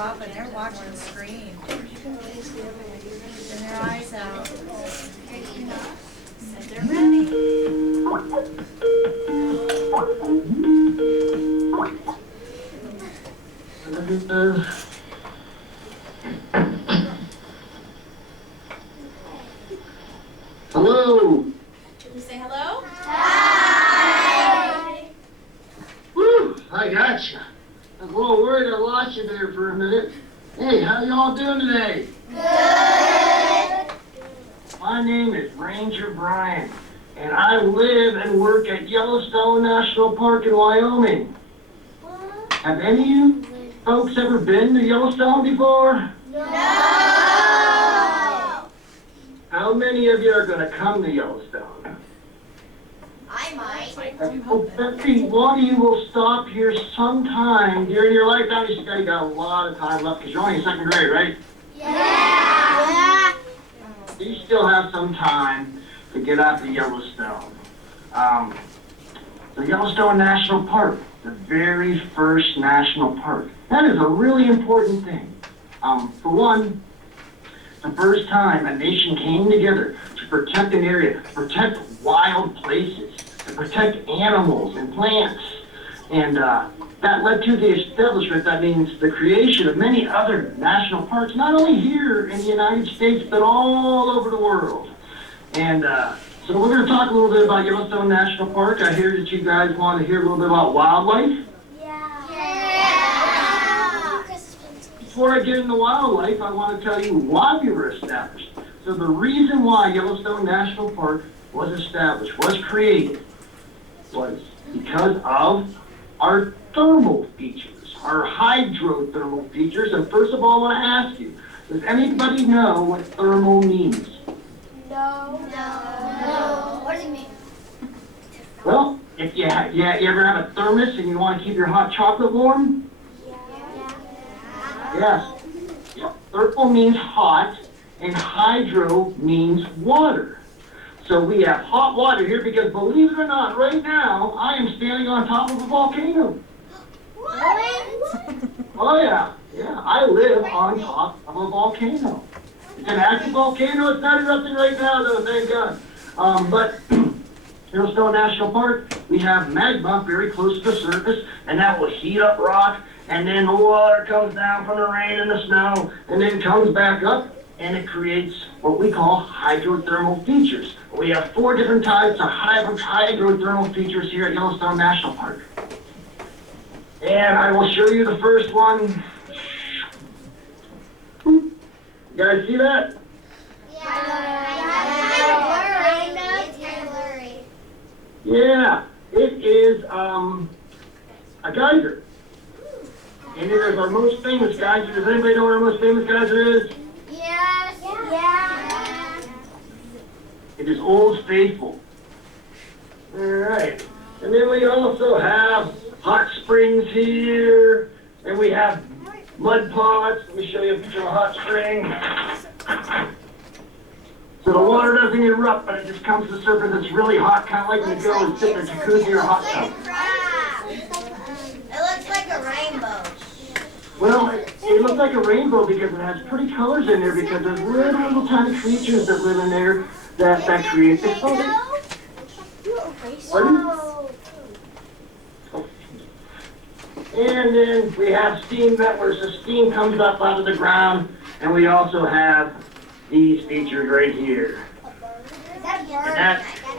off and they're watching the screen. And their eyes out. Said they're ready. Hello. Should we say hello? Hi! Woo, I gotcha. I was a little worried I lost you there for a minute. Hey, how y'all doing today? Good! My name is Ranger Brian, and I live and work at Yellowstone National Park in Wyoming. Have any of you folks ever been to Yellowstone before? No! How many of you are going to come to Yellowstone? I might. Let's see, one of you will stop here sometime during your lifetime. You got a lot of time left because you're only in second grade, right? Yeah! You still have some time to get out to Yellowstone. The Yellowstone National Park, the very first national park. That is a really important thing. For one, the first time a nation came together to protect an area, to protect wild places, to protect animals and plants. And that led to the establishment, that means the creation of many other national parks, not only here in the United States, but all over the world. And so we're going to talk a little bit about Yellowstone National Park. I hear that you guys want to hear a little bit about wildlife. Before I get into wildlife, I want to tell you why we were established. So the reason why Yellowstone National Park was established, was created, was because of our thermal features, our hydrothermal features. And first of all, I want to ask you, does anybody know what thermal means? No. What does it mean? Well, if you ever have a thermos and you want to keep your hot chocolate warm? Yes. Yep. Thermal means hot, and hydro means water. So we have hot water here because, believe it or not, right now, I am standing on top of a volcano. What? Oh yeah, I live on top of a volcano. It's an active volcano. It's not erupting right now, though, thank God. But Yellowstone National Park, we have magma very close to the surface, and that will heat up rock, and then the water comes down from the rain and the snow, and then comes back up, and it creates what we call hydrothermal features. We have 4 different types of hydrothermal features here at Yellowstone National Park. And I will show you the first one. You guys see that? Yeah, it is a geyser. And it is our most famous geyser. Does anybody know what our most famous geyser is? Yes. Yeah. It is Old Faithful. All right. And then we also have hot springs here. And we have mud pots. Let me show you a picture of a hot spring. So the water doesn't erupt, but it just comes to the surface. It's really hot, kind of like when you go and sit in a jacuzzi or a hot tub. It looks like a rainbow. Well, it looks like a rainbow because it has pretty colors in there, because there's little tiny creatures that live in there that create the color. Pardon? And then we have steam vents. The steam comes up out of the ground, and we also have these features right here. Is that a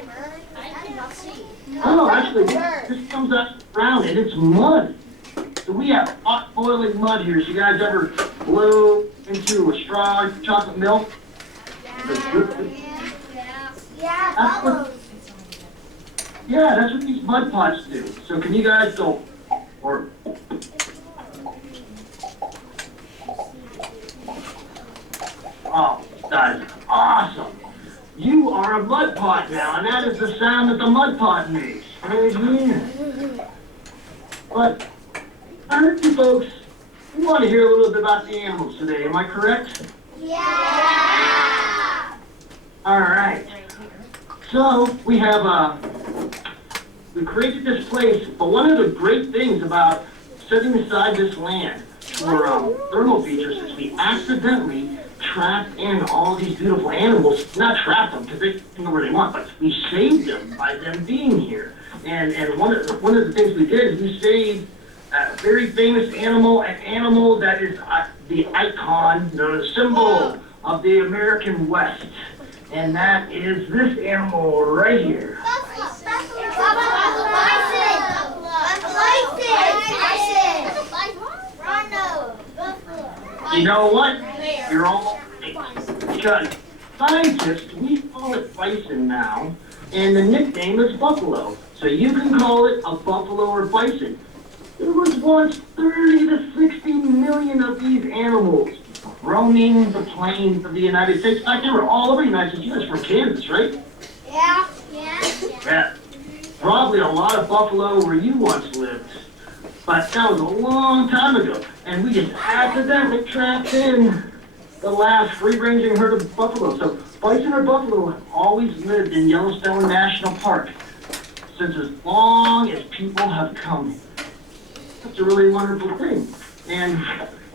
bird? I did not see. Oh, actually, this comes up ground and it's mud. So we have hot boiling mud here. So you guys ever blow into a straw of chocolate milk? Yeah, that's what these mud pots do. So can you guys go, or oh, that is awesome. You are a mud pot now, and that is the sound that the mud pot makes. Right here. But I heard you folks, you want to hear a little bit about the animals today, am I correct? Yeah! All right. So we have we created this place, but one of the great things about setting aside this land for thermal features is we accidentally trapped in all these beautiful animals, not trapped them because they can go where they want, but we saved them by them being here. And one of the things we did is we saved a very famous animal, an animal that is the icon, the symbol of the American West. And that is this animal right here. You know what? You're all because scientists, we call it bison now, and the nickname is buffalo. So you can call it a buffalo or bison. There was once 30 to 60 million of these animals roaming the plains of the United States. In fact, they were all over the United States. You guys from Kansas, right? Yeah. Yeah. Probably a lot of buffalo where you once lived. But that was a long time ago. And we just accidentally trapped in the last free-ranging herd of buffalo. So bison or buffalo have always lived in Yellowstone National Park since as long as people have come. That's a really wonderful thing. And,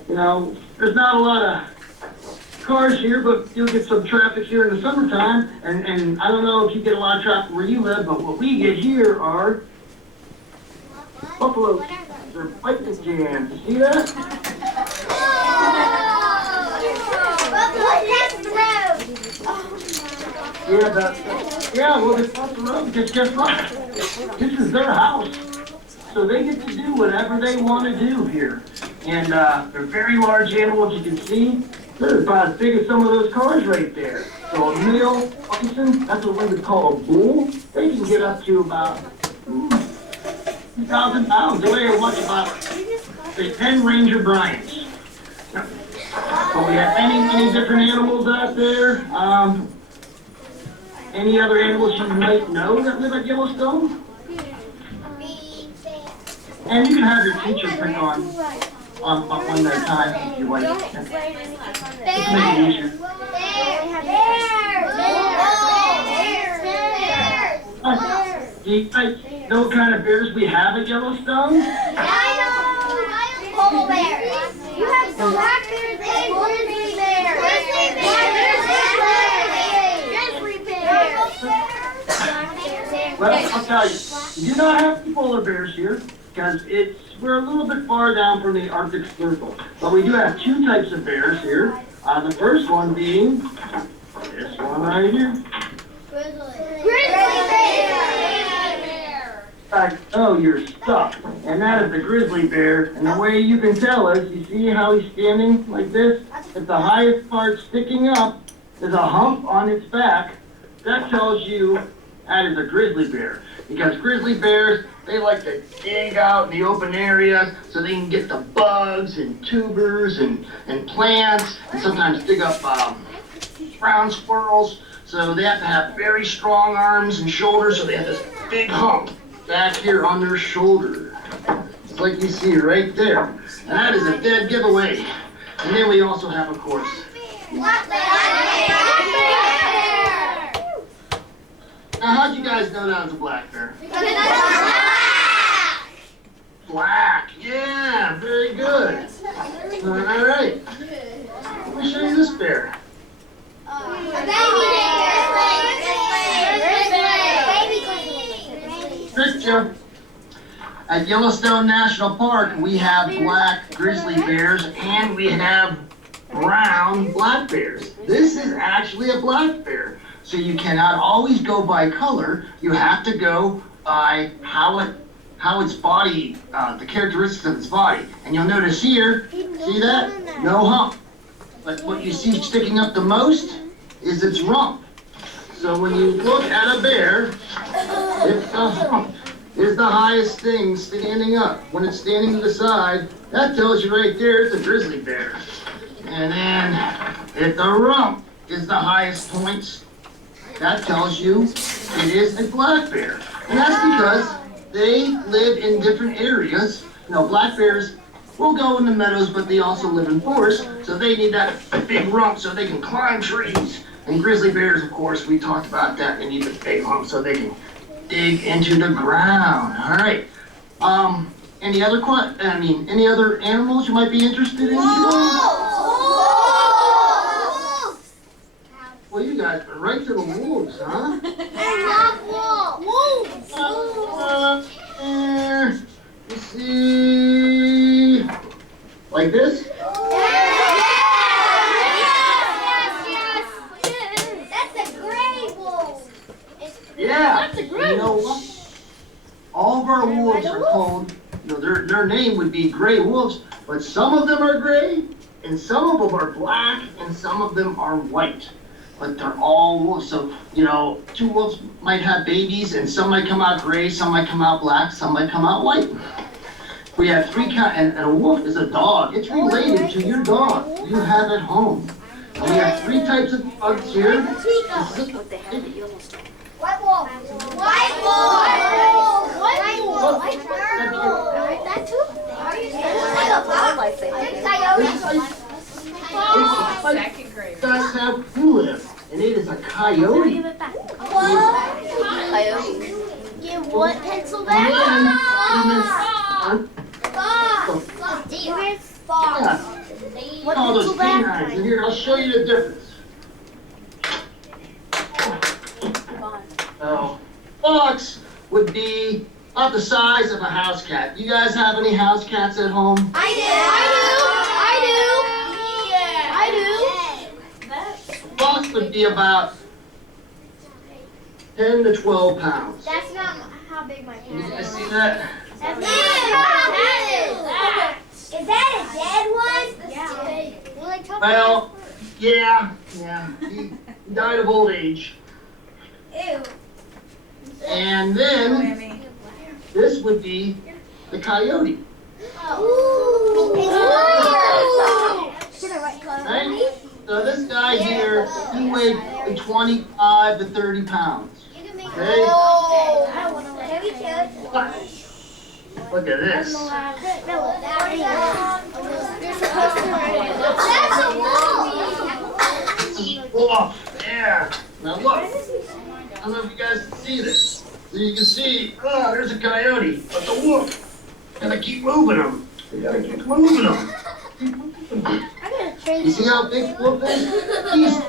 there's not a lot of cars here, but you'll get some traffic here in the summertime. And I don't know if you get a lot of traffic where you live, but what we get here are buffalo. They're bison jams. You see that? Well, they cross the road because guess what? This is their house. So they get to do whatever they want to do here. And they're very large animals, you can see. They're about as big as some of those cars right there. So a male bison, that's what we would call a bull. They can get up to about 2,000 pounds. They weigh much about, say, 10 Ranger Bryants. So we have many different animals out there. Any other animals you might know that live at Yellowstone? And you can have your teacher pick on one at a time if you like. Just to make it easier. Do you guys know what kind of bears we have at Yellowstone? Polar bears. You have some black bears and grizzly bears. Grizzly bears. Well, I'll tell you, we do not have polar bears here because we're a little bit far down from the Arctic Circle. But we do have two types of bears here. The first one being this one right here. Grizzly bear. Oh, you're stuck. And that is the grizzly bear. And the way you can tell is, you see how he's standing like this? If the highest part sticking up is a hump on its back, that tells you that is a grizzly bear. Because grizzly bears, they like to dig out in the open area so they can get the bugs and tubers and plants and sometimes dig up ground squirrels. So they have to have very strong arms and shoulders, so they have this big hump back here on their shoulder. It's like you see right there. And that is a dead giveaway. And then we also have, of course, Black bear. now how'd you guys know that was a black bear? Black, yeah, very good. All right. Let me show you this bear. Picture. At Yellowstone National Park, we have black grizzly bears and we have brown black bears. This is actually a black bear. So you cannot always go by color. You have to go by how its body, the characteristics of its body. And you'll notice here, see that? No hump. But what you see sticking up the most is its rump. So when you look at a bear, it's the hump is the highest thing standing up. When it's standing to the side, that tells you right there it's a grizzly bear. And then if the rump is the highest points, that tells you it is a black bear. And that's because they live in different areas. Black bears will go in the meadows, but they also live in forests, so they need that big rump so they can climb trees. And grizzly bears, of course, we talked about that. They need the big hump so they can dig into the ground. All right. Any other any other animals you might be interested in? Well, you guys been right to the wolves, huh? Let's see. Like this? Yeah. You know what? All of our wolves are called, their name would be gray wolves, but some of them are gray, and some of them are black, and some of them are white. But they're all wolves. So, two wolves might have babies, and some might come out gray, some might come out black, some might come out white. We have three kinds, and a wolf is a dog. It's related to your dog you have at home. And we have three types of dogs here. What they have at Yellowstone. White wolf. White wolf. White wolf. White wolf. That too? Second grade. You guys have Hula, and it is a coyote. Coyote. You want pencil And back? yeah, all those canines. And here, I'll show you the difference. So, fox would be about the size of a house cat. You guys have any house cats at home? I do. Fox would be about 10 to 12 pounds. That's not how big my You cat guys is. see that? That's not Is that a dead one? Yeah. Well, yeah. He died of old age. Ew. And then this would be the coyote. Right? So this guy here, he weighed 25 to 30 pounds. Okay? Look at this. Wolf. Yeah. Now look. I don't know if you guys can see this. So you can see, there's a coyote, but the wolf, gotta keep moving him. You gotta keep moving him. You see how big the wolf is? He's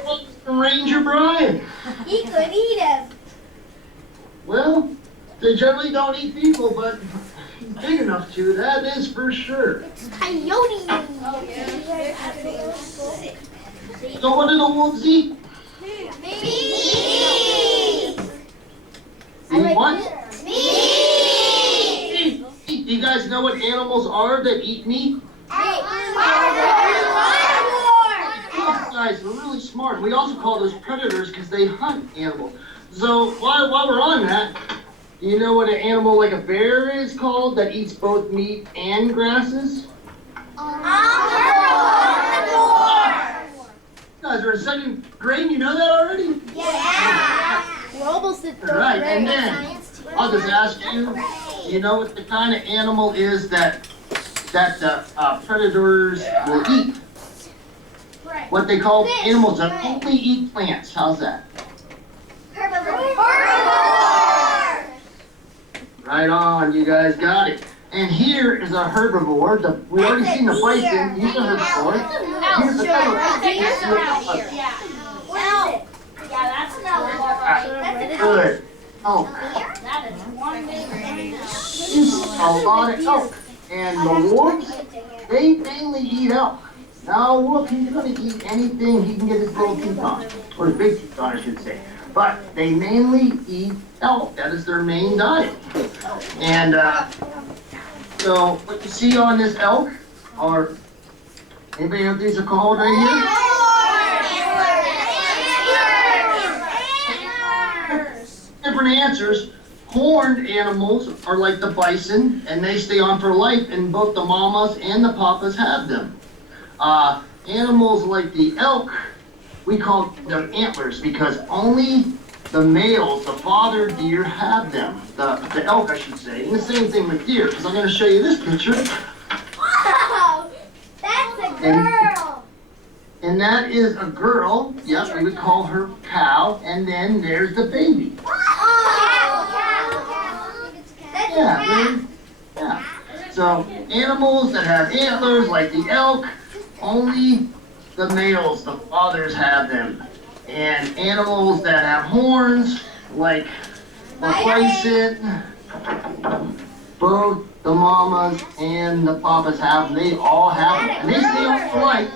Ranger Brian. He could eat him. Well, they generally don't eat people, but he's big enough to, that is for sure. Coyote. So what do the wolves eat? Eat what? Meat. Do you guys know what animals are that eat meat? Those guys are really smart. We also call those predators because they hunt animals. So while we're on that, do you know what an animal like a bear is called that eats both meat and grasses? You guys are in second grade and you know that already? Yeah. We're almost at All right, and then I'll just ask you, you know what the kind of animal is that the predators will eat? What they call animals that only eat plants. How's that? Right on, you guys got it. And here is a herbivore. We already seen the bison. He's a herbivore. Here's another. Good. Oh, That is one big a lot of elk. And the wolves, they mainly eat elk. Now, a wolf, he's going to eat anything he can get his little teeth on. Or his big teeth on, I should say. But they mainly eat elk. That is their main diet. And so what you see on this elk are, anybody know what these are called right here? Different answers. Horned animals are like the bison, and they stay on for life, and both the mamas and the papas have them. Animals like the elk, we call them antlers because only the males, the father deer, have them. The elk, I should say. And the same thing with deer, because I'm going to show you this picture. Wow! That's a girl! And that is a girl. Yes, we would call her cow. And then there's the baby. Oh! Cow! That's a Yeah, cat! yeah. So animals that have antlers, like the elk, only the males, the fathers have them. And animals that have horns, like the bison, both the mamas and the papas have them. They all have them. And they stay on for life.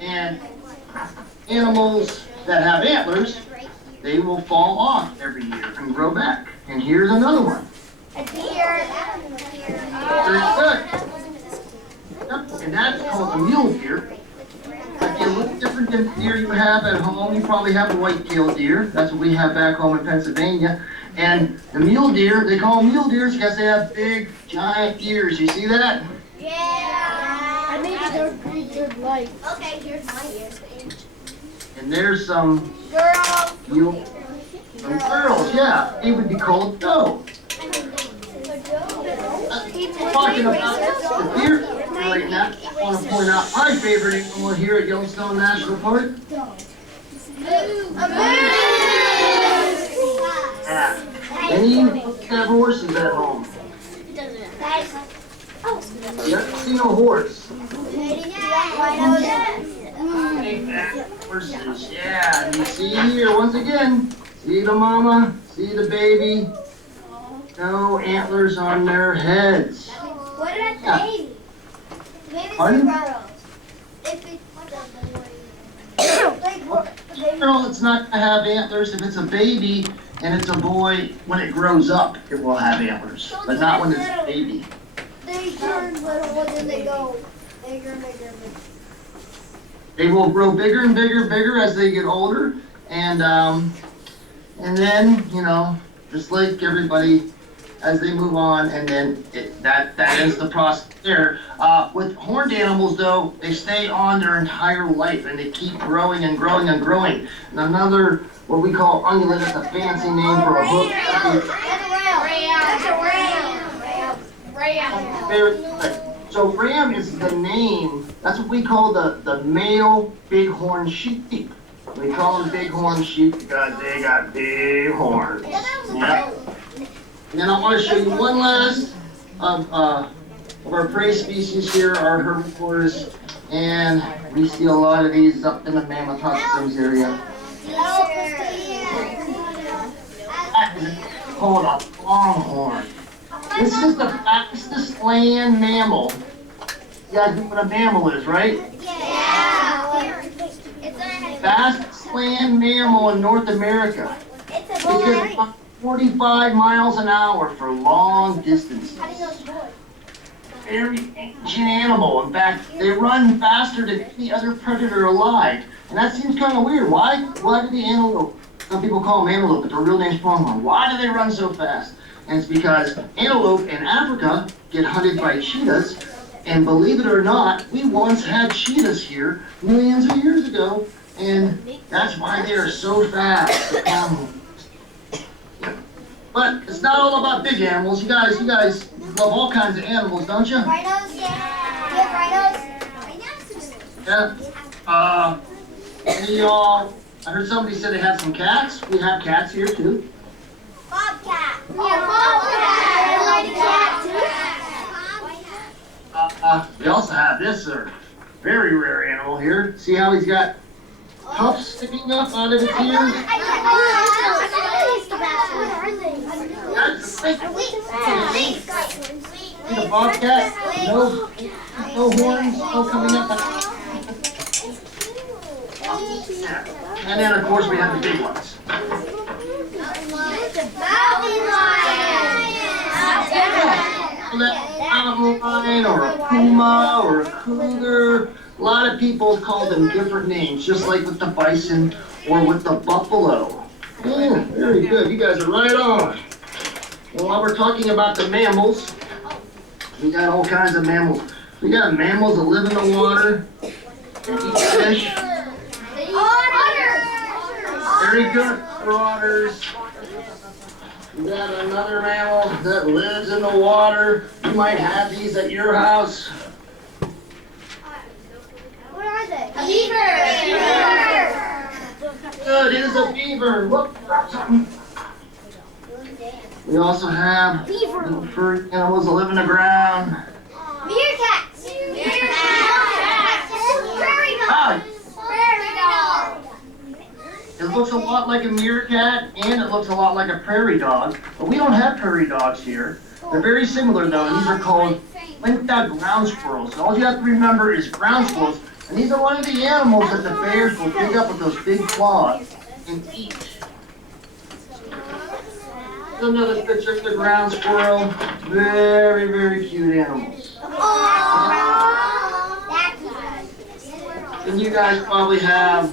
And animals that have antlers, they will fall off every year and grow back. And here's another one. A deer. Very good. Yep, and that's called a mule deer. It's a little different than the deer you have at home. You probably have a white-tailed deer. That's what we have back home in Pennsylvania. And the mule deer, they call them mule deers because they have big, giant ears. You see that? Yeah. I made a good light. Okay, here's my ears. And there's some Girl. mule, some girls, yeah. They would be called doe. Talking about the deer right now, I want to point out my favorite animal here at Yellowstone National Park. Yeah. Any have horses at home? You ever seen a horse? Horses, yeah. And you see here, once again, see the mama, see the baby. No antlers on their heads. What about the baby? The baby's Pardon? girl. If it's Girl, it's not gonna have antlers. If it's a baby and it's a boy, when it grows up, it will have antlers, but not when it's a baby. they turn little and then they go bigger and bigger and bigger. They will grow bigger and bigger and bigger as they get older, and then, you know, just like everybody, as they move on, and then that ends the process there. With horned animals, though, they stay on their entire life, and they keep growing and growing and growing. And another, what we call ungulate, that's a fancy name for a hook. Very good. So ram is the name, that's what we call the male bighorn sheep. We call them bighorn sheep because they got big horns. Yeah. And then I want to show you one last of our prey species here, our herbivores, and we see a lot of these up in the Mammoth Hot Springs area. That is called a longhorn. This is the fastest land mammal. You guys know what a mammal is, right? Fastest land mammal in North America. It's a It boy. can run 45 miles an hour for long distances. Very ancient animal. In fact, they run faster than any other predator alive. And that seems kind of weird. Why do the antelope, some people call them antelope, but their real name's pronghorn. Why do they run so fast? And it's because antelope in Africa get hunted by cheetahs. And believe it or not, we once had cheetahs here millions of years ago. And that's why they are so fast. But it's not all about big animals. You guys love all kinds of animals, don't you? Rhinos? Yeah. You have rhinos? Yeah. Any of y'all, I heard somebody said they had some cats. We have cats here too. Bobcat. Bobcat. I like We also have this very rare animal here. See how he's got puffs sticking up out of his ears? That's the bobcat. No horns, no coming up. And then of course we have the big ones. Mountain lion or a puma or a cougar. A lot of people call them different names, just like with the bison or with the buffalo. Yeah, very good. You guys are right on. Well, while we're talking about the mammals, we got all kinds of mammals. We got mammals that live in the water and eat fish. Very good. Otters. We got another mammal that lives in the water. You might have these at your house. What are they? A beaver. Good, it is a beaver. Look, drop something. We also have little furry animals that live in the ground. Meerkats. Prairie Ah, dogs. it looks a lot like a meerkat and it looks a lot like a prairie dog, but we don't have prairie dogs here. They're very similar though, and these are called linked-out ground squirrels. So all you have to remember is ground squirrels, and these are one of the animals that the bears will pick up with those big claws and eat. Here's another picture of the ground squirrel. Very, very cute animals. And you guys probably have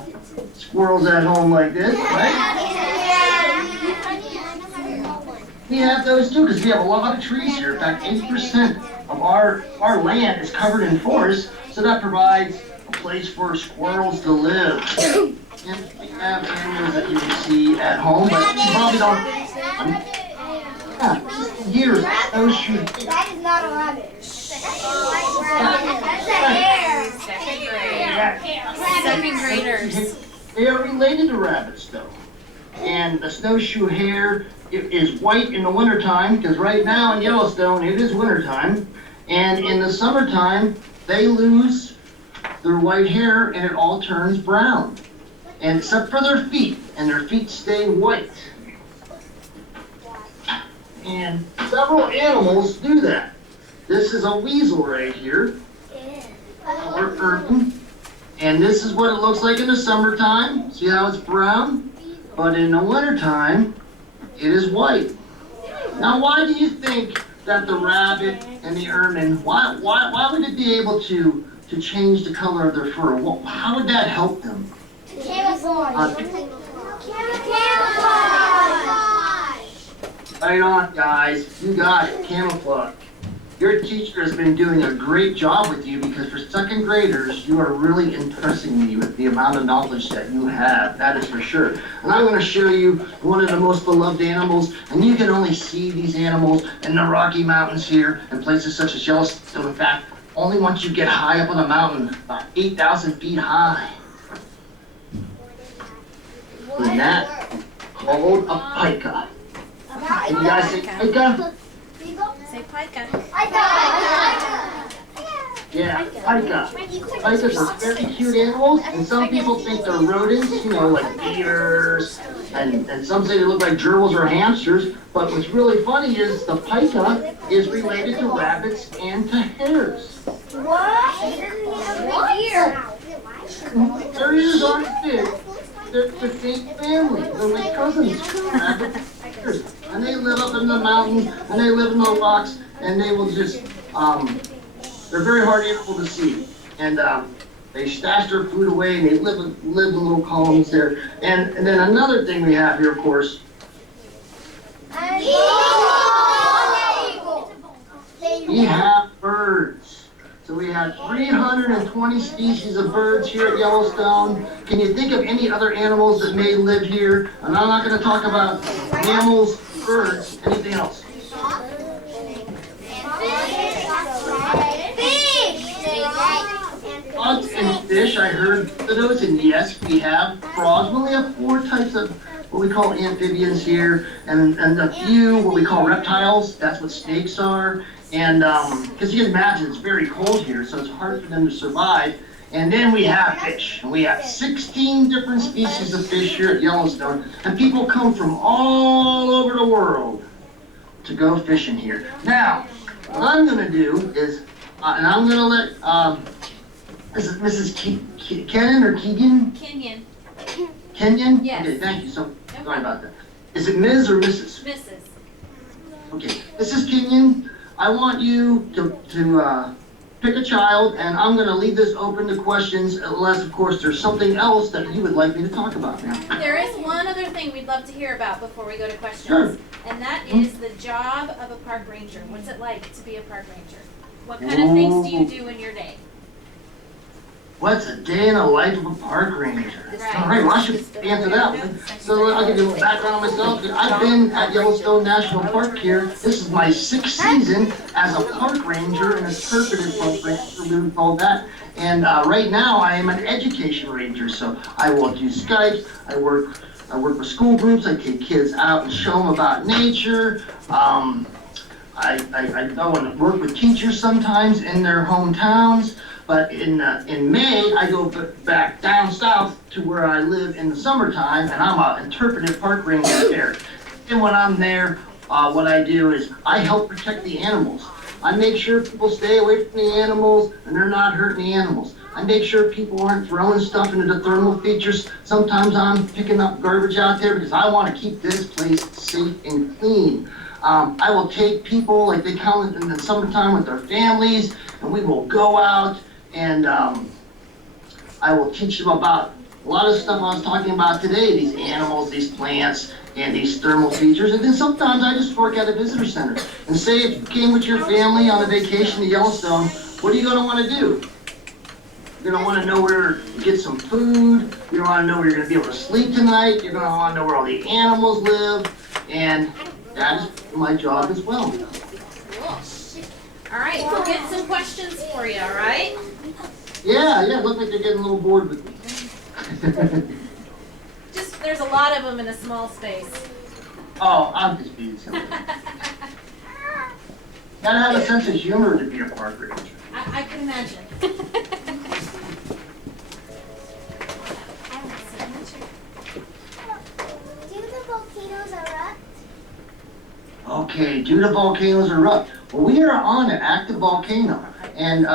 squirrels at home like this, right? We have those too, because we have a lot of trees here. In fact, 80% of our land is covered in forest, so that provides a place for squirrels to live. And we have animals that you can see at home, but you probably don't. Here's those shoes. That is not a rabbit. That's a hare. Second graders. They are related to rabbits, though. And the snowshoe hare is white in the wintertime, because right now in Yellowstone it is wintertime. And in the summertime, they lose their white hair and it all turns brown. And except for their feet, and their feet stay white. And several animals do that. This is a weasel right here, or urban. And this is what it looks like in the summertime. See how it's brown? But in the wintertime, it is white. Now, why do you think that the rabbit and the ermine, why would it be able to change the color of their fur? Well, how would that help them? Camouflage. Right on, guys. You got it. Camouflage. Your teacher has been doing a great job with you because for second graders, you are really impressing me with the amount of knowledge that you have. That is for sure. And I'm going to show you one of the most beloved animals, and you can only see these animals in the Rocky Mountains here and places such as Yellowstone. In fact, only once you get high up on the mountain, about 8,000 feet high. And that called a pika. Can you guys say pika? Say pica. Yeah, pika. Pikas are very cute animals, and some people think they're rodents, you know, like beavers, and some say they look like gerbils or hamsters. But what's really funny is the pika is related to rabbits and to hares. Their ears aren't big. They're the same family. They're like cousins. Rabbits and hares. And they live up in the mountains, and they live in the rocks, and they will just, they're very hard animal to see. And they stash their food away, and they live in little columns there. And then another thing we have here, of course, we have birds. So we have 320 species of birds here at Yellowstone. Can you think of any other animals that may live here? And I'm not going to talk about mammals, birds, anything else. Frogs and fish, I heard those, and yes, we have frogs. We only have 4 types of what we call amphibians here, and a few what we call reptiles. That's what snakes are. And because you can imagine it's very cold here, so it's hard for them to survive. And then we have fish. And we have 16 different species of fish here at Yellowstone. And people come from all over the world to go fishing here. Now, what I'm going to do is, and I'm going to let Mrs. Kenyon or Keegan? Kenyon. Kenyon? Yes. Okay, thank you. So, sorry about that. Is it Ms. or Mrs.? Mrs. Okay, Mrs. Kenyon, I want you to pick a child, and I'm going to leave this open to questions, unless, of course, there's something else that you would like me to talk about now. There is one other thing we'd love to hear about before we go to questions. Sure. And that is the job of a park ranger. What's it like to be a park ranger? What kind of things do you do in your day? What's a day in the life of a park ranger? Right. All right, well, I should answer that one. So I'll give you a little background on myself. I've been at Yellowstone National Park here. This is my 6th season as a park ranger, an interpretive park ranger, we would call that. And right now I am an education ranger, so I will do Skype, I work I work with school groups. I take kids out and show them about nature. I go and work with teachers sometimes in their hometowns. But in May, I go back down south to where I live in the summertime, and I'm an interpretive park ranger there. And when I'm there, what I do is I help protect the animals. I make sure people stay away from the animals and they're not hurting the animals. I make sure people aren't throwing stuff into the thermal features. Sometimes I'm picking up garbage out there because I want to keep this place safe and clean. I will take people, like they come in the summertime with their families, and we will go out and I will teach them about a lot of stuff I was talking about today, these animals, these plants, and these thermal features. And then sometimes I just work at a visitor center. And say if you came with your family on a vacation to Yellowstone, what are you going to want to do? You're going to want to know where to get some food. You're going to want to know where you're going to be able to sleep tonight. You're going to want to know where all the animals live. And that is my job as well. Cool. All right, we'll get some questions for you, all right? Yeah, look like they're getting a little bored with me. Just, there's a lot of them in a small space. Oh, I'm just being silly. Gotta have a sense of humor to be a park ranger. I can imagine. Do the volcanoes erupt? Okay, do the volcanoes erupt? Well, we are on an active volcano, and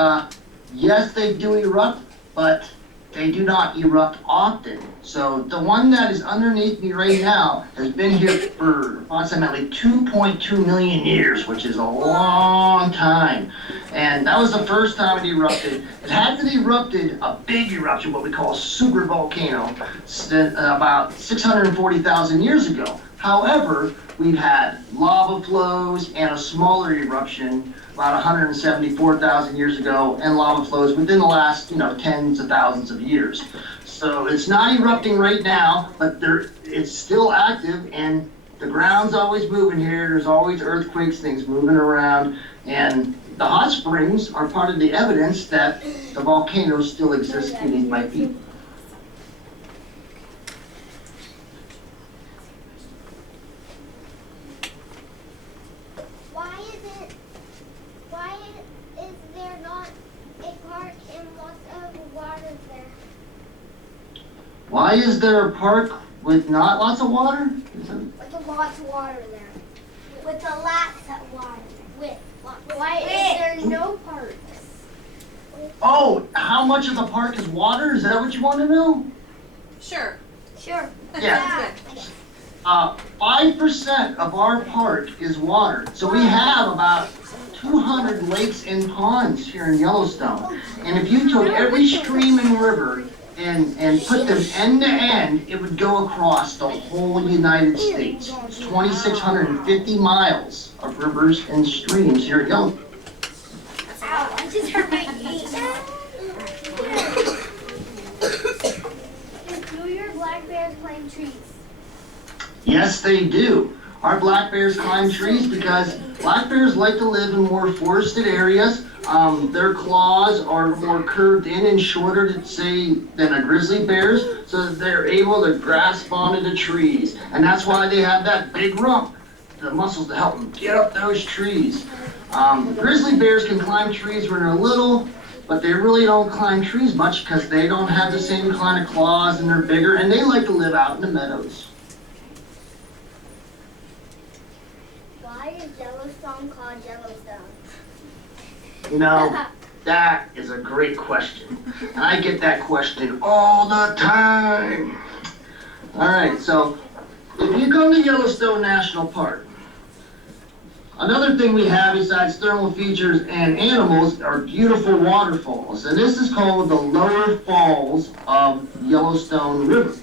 yes, they do erupt, but they do not erupt often. So the one that is underneath me right now has been here for approximately 2.2 million years, which is a long time. And that was the first time it erupted. It hasn't erupted a big eruption, what we call a super volcano, about 640,000 years ago. However, we've had lava flows and a smaller eruption about 174,000 years ago, and lava flows within the last, tens of thousands of years. So it's not erupting right now, but it's still active, and the ground's always moving here. There's always earthquakes, things moving around, and the hot springs are part of the evidence that the volcano still exists beneath my feet. Why is there not a park and lots of water there? Why is there a park with not lots of water? With a lots of water there. With a lots of water. Why is there no parks? Oh, how much of the park is water? Is that what you want to know? Sure. Sure. Yeah. 5% of our park is water. So we have about 200 lakes and ponds here in Yellowstone. And if you took every stream and river and put them end to end, it would go across the whole United States. It's 2,650 miles of rivers and streams here at Yellowstone. Ow, I just hurt my knee. Do your black bears climb trees? Yes, they do. Our black bears climb trees because black bears like to live in more forested areas. Their claws are more curved in and shorter than a grizzly bear's, so that they're able to grasp onto the trees. And that's why they have that big rump, the muscles to help them get up those trees. Grizzly bears can climb trees when they're little, but they really don't climb trees much because they don't have the same kind of claws and they're bigger, and they like to live out in the meadows. Why is Yellowstone called Yellowstone? That is a great question. And I get that question all the time. All right, so if you come to Yellowstone National Park, another thing we have besides thermal features and animals are beautiful waterfalls. And this is called the Lower Falls of Yellowstone River.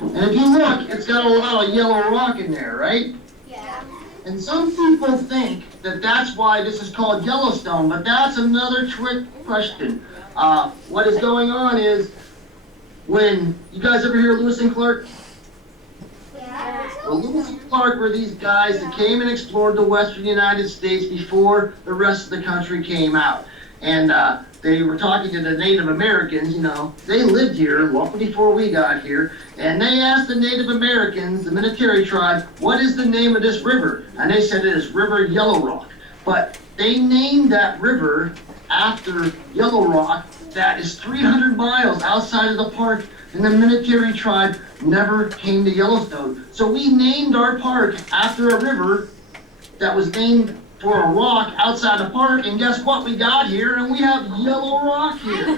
And if you look, it's got a lot of yellow rock in there, right? Yeah. And some people think that that's why this is called Yellowstone, but that's another trick question. What is going on is, when, you guys ever hear Lewis and Clark? Yeah. Well, Lewis and Clark were these guys that came and explored the western United States before the rest of the country came out. And they were talking to the Native Americans, they lived here long before we got here, and they asked the Native Americans, the Minoteri tribe, what is the name of this river? And they said it is River Yellow Rock. But they named that river after Yellow Rock that is 300 miles outside of the park, and the Minoteri tribe never came to Yellowstone. So we named our park after a river that was named for a rock outside the park, and guess what we got here? And we have Yellow Rock here.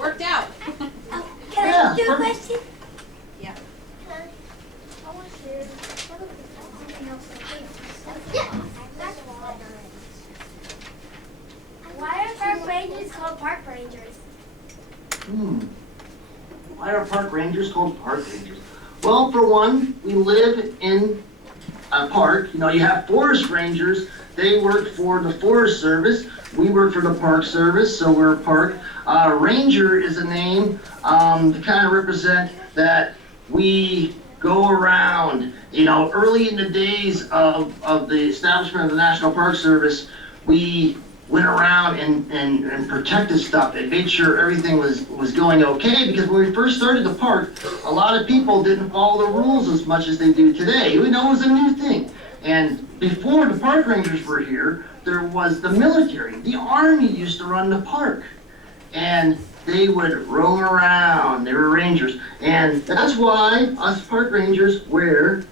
Worked out. Can I do a question? Yeah. I want to hear something else. Yeah. Why are park rangers called park rangers? Why are park rangers called park rangers? Well, for one, we live in a park. You have forest rangers. They work for the Forest Service. We work for the Park Service, so we're a park. Ranger is a name to kind of represent that we go around. Early in the days of the establishment of the National Park Service, we went around and protected stuff and made sure everything was going okay, because when we first started the park, a lot of people didn't follow the rules as much as they do today. We know it was a new thing. And before the park rangers were here, there was the military. The Army used to run the park. And they would roam around. They were rangers. And that's why us park rangers wear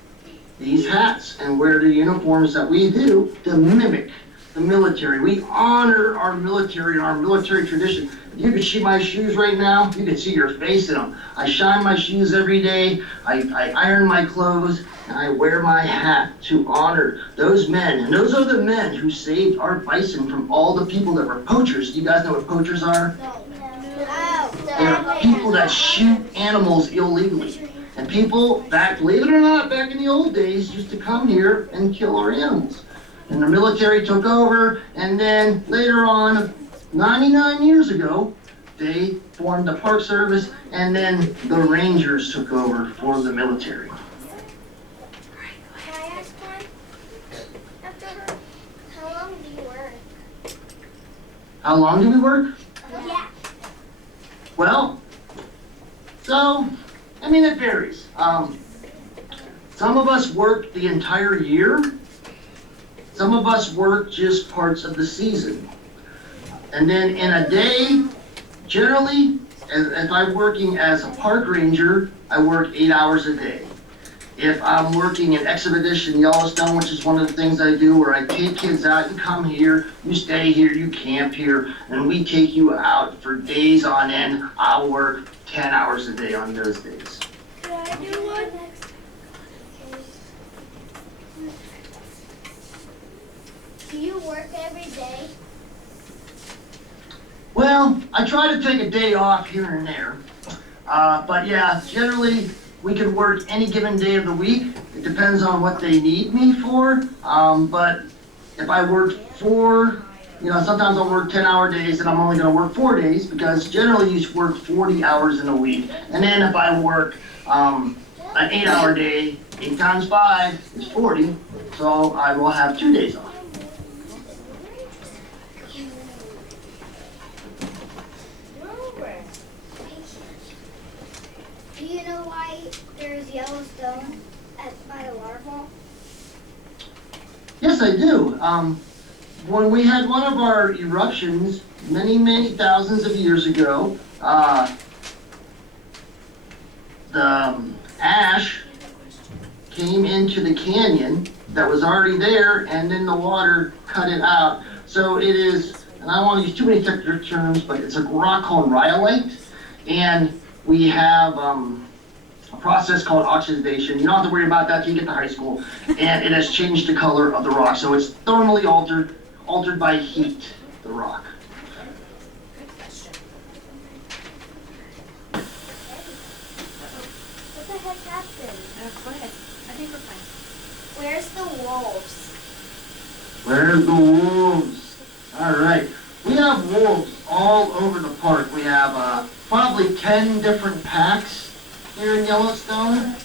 these hats and wear the uniforms that we do to mimic the military. We honor our military and our military tradition. You can see my shoes right now. You can see your face in them. I shine my shoes every day. I iron my clothes, and I wear my hat to honor those men. And those are the men who saved our bison from all the people that were poachers. Do you guys know what poachers are? They're people that shoot animals illegally. And people, believe it or not, back in the old days, used to come here and kill our animals. And the military took over, and then later on, 99 years ago, they formed the Park Service, and then the Rangers took over for the military. Can I ask one? How long do you work? How long do we work? Yeah. Well, it varies. Some of us work the entire year. Some of us work just parts of the season. And then in a day, generally, if I'm working as a park ranger, I work 8 hours a day. If I'm working in Expedition Yellowstone, which is one of the things I do, where I take kids out, you come here, you stay here, you camp here, and we take you out for days on end. I'll work 10 hours a day on those days. Can I do one? Do you work every day? Well, I try to take a day off here and there. But yeah, generally, we can work any given day of the week. It depends on what they need me for. But if I work sometimes I'll work 10-hour days and I'm only going to work 4 days, because generally you work 40 hours in a week. And then if I work an 8-hour day, 8 times 5 is 40. So I will have 2 days off. Do you know why there's Yellowstone by the waterfall? Yes, I do. When we had one of our eruptions many, many thousands of years ago, the ash came into the canyon that was already there, and then the water cut it out. So it is, and I don't want to use too many technical terms, but it's a rock called rhyolite, and we have a process called oxidation. You don't have to worry about that till you get to high school. And it has changed the color of the rock. So it's thermally altered by heat, the rock. What the heck happened? Go ahead. I think we're fine. Where's the wolves? Where's the wolves? All right. We have wolves all over the park. We have probably 10 different packs here in Yellowstone.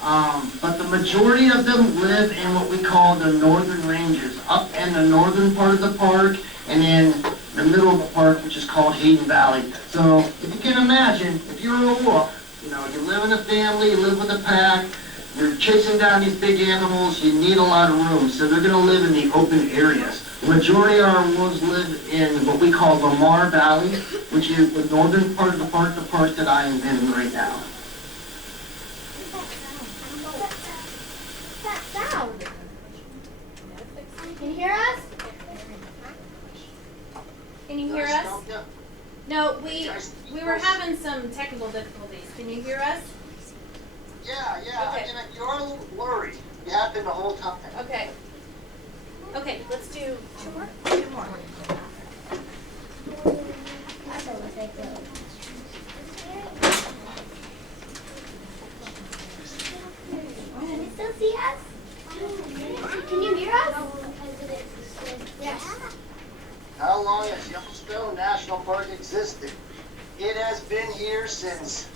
But the majority of them live in what we call the northern ranges, up in the northern part of the park, and in in the middle of the park, which is called Hayden Valley. So if you can imagine, if you're a wolf, you know, you live in a family, you live with a pack, you're chasing down these big animals, you need a lot of room, so they're going to live in the open areas. The majority of our wolves live in what we call the Lamar Valley, which is the northern part of the park that I am in right now. That sound. Can you hear us? Can you hear us? No, we were having some technical difficulties. Can you hear us? Yeah. Okay. I mean, you're a little blurry. You have been the whole time. Okay. Okay, let's do two more. Two more. Can you still see us? Can you hear us? Yes. How long has Yellowstone National Park existed? It has been here since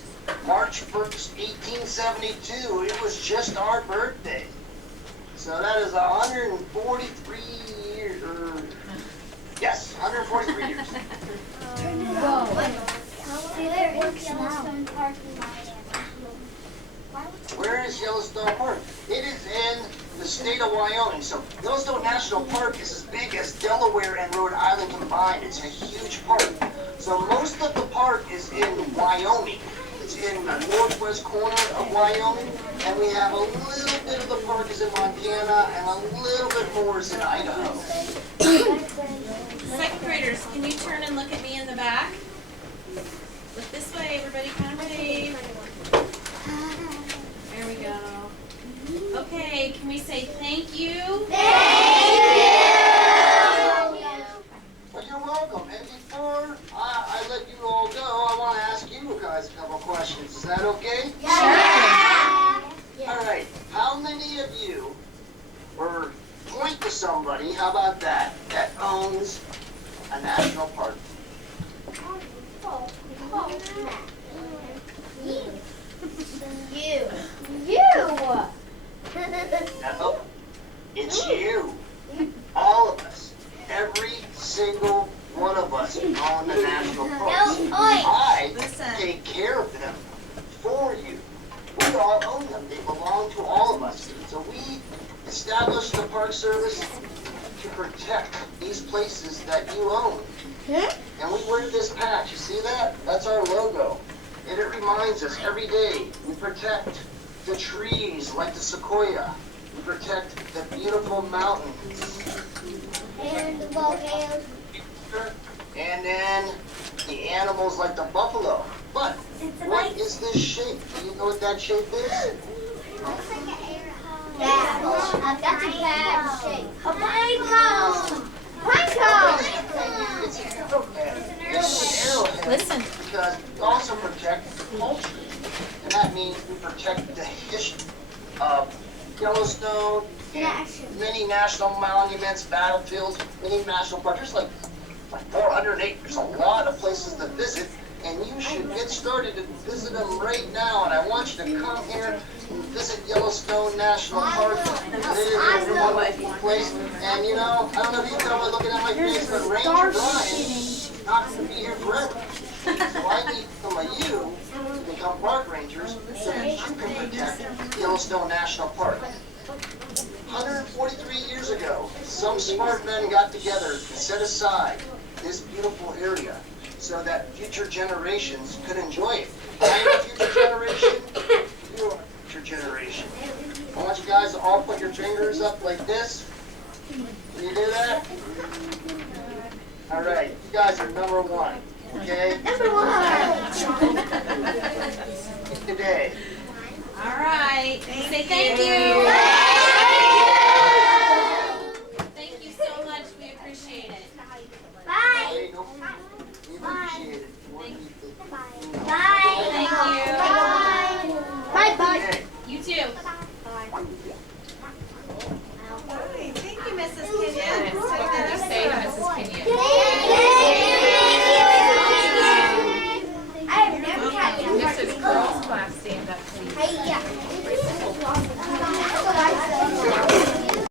March 1st, 1872. It was just our birthday. So that is 143 years. Yes, 143 years. Where is Yellowstone Park? Where is Yellowstone Park? It is in the state of Wyoming. So Yellowstone National Park is as big as Delaware and Rhode Island combined. It's a huge park. So most of the park is in Wyoming. It's in the northwest corner of Wyoming, and we have a little bit of the park is in Montana, and a little bit more is in Idaho. Second graders, can you turn and look at me in the back? Look this way, everybody, kind of wave. There we go. Okay, can we say thank you? Well, you're welcome. And before I let you all go, I want to ask you guys a couple questions. Is that okay? All right. How many of you, or point to somebody, how about that owns a national park? You. No, it's you. All of us. Every single one of us own the national parks. I take care of them for you. We all own them. They belong to all of us. So we established the Park Service to protect these places that you own. And we wear this patch. You see that? That's our logo. And it reminds us every day we protect the trees like the sequoia. We protect the beautiful mountains. And the volcanoes. And then the animals like the buffalo. But what is this shape? Do you know what that shape is? That's a bad shape. A pine cone. It's an arrowhead. It's an arrowhead. Listen. Because we also protect the culture. And that means we protect the history of Yellowstone and many national monuments, battlefields, many national parks. There's like 408. There's a lot of places to visit. And you should get started and visit them right now. And I want you to come here and visit Yellowstone National Park. It is a wonderful place. And you know, I don't know if you can tell by looking at my face, but Ranger Brian is not going to be here forever. So I need some of you to become park rangers so that you can protect Yellowstone National Park. 143 years ago, some smart men got together and set aside this beautiful area so that future generations could enjoy it. I am a future generation. You are a future generation. I want you guys to all put your fingers up like this. Can you do that? All right. You guys are number one. Okay? Number one. Today. All right. Say thank you. Thank you so much. We appreciate it. Bye. Hey, no, we appreciate it. Bye. Thank you. Bye. Bye. Okay. You too. Thank you, Mrs. Kenyon. What did you say to Mrs. Kenyon? I've never had